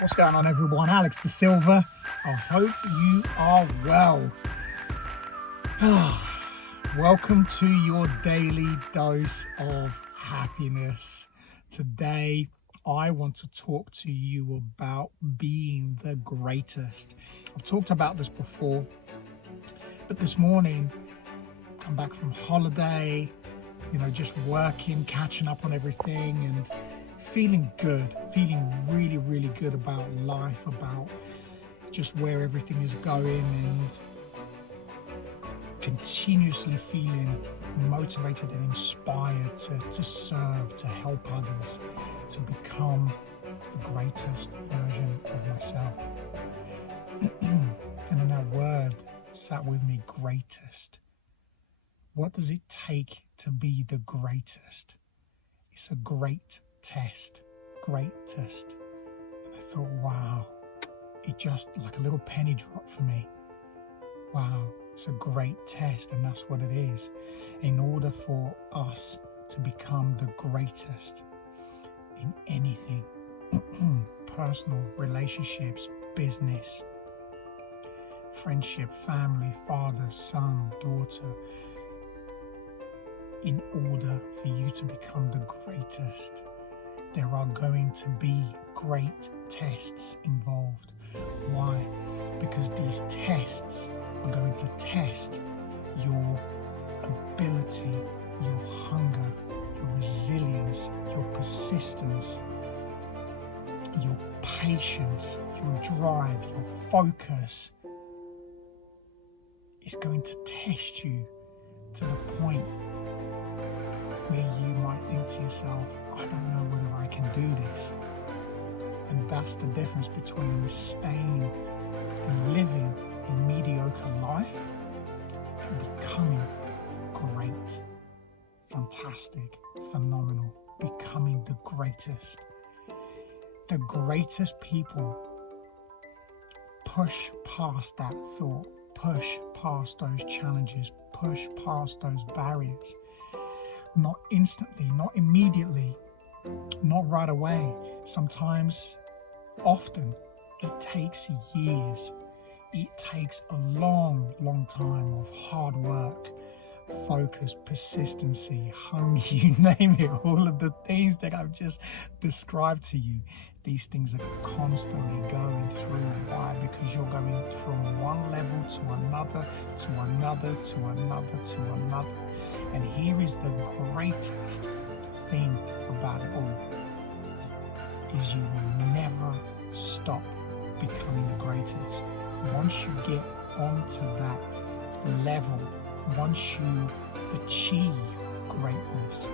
What's going on, everyone? Alex De Silva. I hope you are well. Welcome to your daily dose of happiness. Today, I want to talk to you about being the greatest. I've talked about this before, but this morning, come back from holiday, just working, catching up on everything, and feeling good, feeling really, really good about life, about just where everything is going, and continuously feeling motivated and inspired to serve, to help others, to become the greatest version of myself. And in that word sat with me, greatest. What does it take to be the greatest? It's a great test, greatest. And I thought, wow, it just like a little penny drop for me. Wow, it's a great test, and that's what it is. In order for us to become the greatest in anything, personal, relationships, business, friendship, family, father, son, daughter, in order for you to become the greatest, there are going to be great tests involved. Why? Because these tests are going to test your ability, your hunger, your resilience, your persistence, your patience, your drive, your focus. It's going to test you to the point where you might think to yourself, I don't know whether I can do this. And that's the difference between staying and living a mediocre life and becoming great, fantastic, phenomenal, becoming the greatest. The greatest people push past that thought, push past those challenges, push past those barriers. Not instantly, not immediately, not right away. Sometimes, often, it takes years. It takes a long, long time of hard work, focus, persistency, hunger, you name it, all of the things that I've just described to you. These things are constantly going through. Why? Because you're going from one level to another, to another, to another, to another. And here is the greatest thing about it all, is you will never stop becoming the greatest. Once you get onto that level, once you achieve greatness,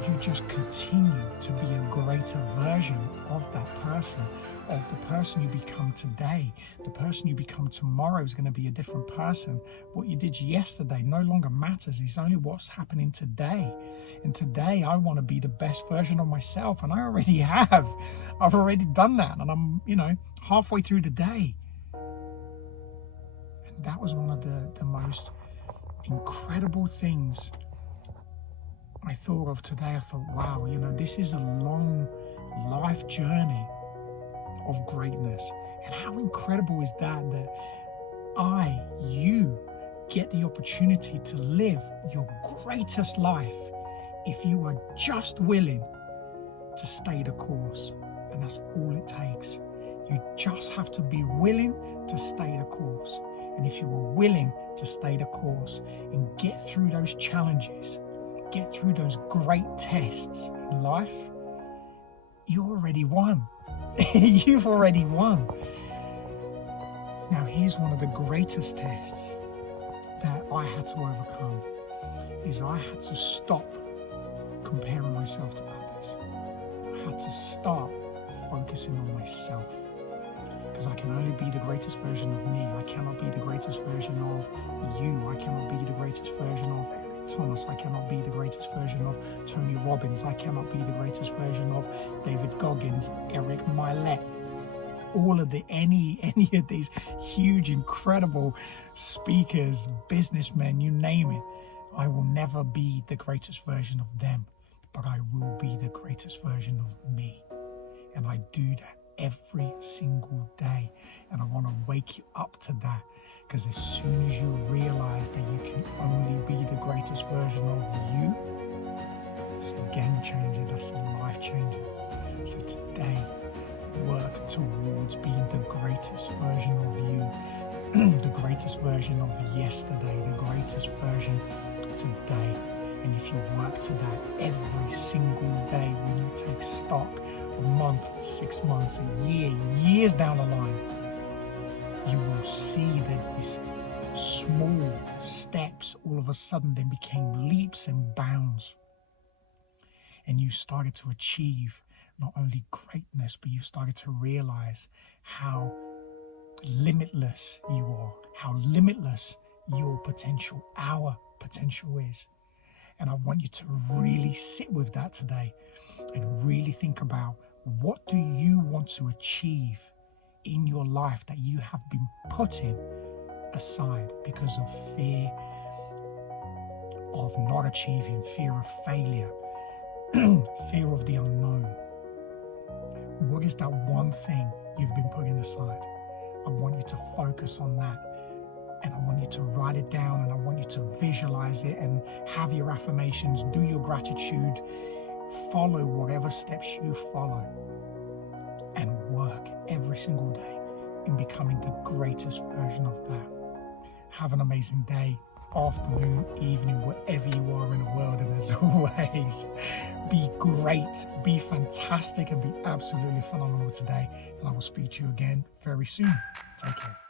you just continue to be a greater version of that person, of the person you become today. The person you become tomorrow is going to be a different person. What you did yesterday no longer matters. It's only what's happening today. And today I want to be the best version of myself, and I already have. I've already done that, and I'm, halfway through the day. And that was one of the most incredible things I thought of today. I thought, wow, this is a long life journey of greatness. And how incredible is that you get the opportunity to live your greatest life if you are just willing to stay the course. And that's all it takes. You just have to be willing to stay the course. And if you are willing to stay the course and get through those challenges, get through those great tests in life, you already won. You've already won. Now, here's one of the greatest tests that I had to overcome, is I had to stop comparing myself to others. I had to start focusing on myself, because I can only be the greatest version of me. I cannot be the greatest version of you. I cannot be the greatest version of Thomas. I cannot be the greatest version of Tony Robbins. I cannot be the greatest version of David Goggins, Eric Milet, all of any of these huge, incredible speakers, businessmen, you name it. I will never be the greatest version of them, but I will be the greatest version of me. And I do that every single day. And I want to wake you up to that, because as soon as you realize that you can only be the greatest version of you, it's a game changer, that's a life changer. So today, work towards being the greatest version of you, the greatest version of yesterday, the greatest version today. And if you work to that every single day, when you take stock a month, 6 months, a year, years down the line, you will see that these small steps all of a sudden then became leaps and bounds. And you started to achieve not only greatness, but you started to realize how limitless you are, how limitless your potential, our potential is. And I want you to really sit with that today and really think about, what do you want to achieve in your life that you have been putting aside because of fear of not achieving, fear of failure, fear of the unknown? What is that one thing you've been putting aside? I want you to focus on that, and I want you to write it down, and I want you to visualize it and have your affirmations, do your gratitude, follow whatever steps you follow, and work every single day in becoming the greatest version of that. Have an amazing day, afternoon, evening, wherever you are in the world. And as always, be great, be fantastic, and be absolutely phenomenal today. And I will speak to you again very soon. Take care.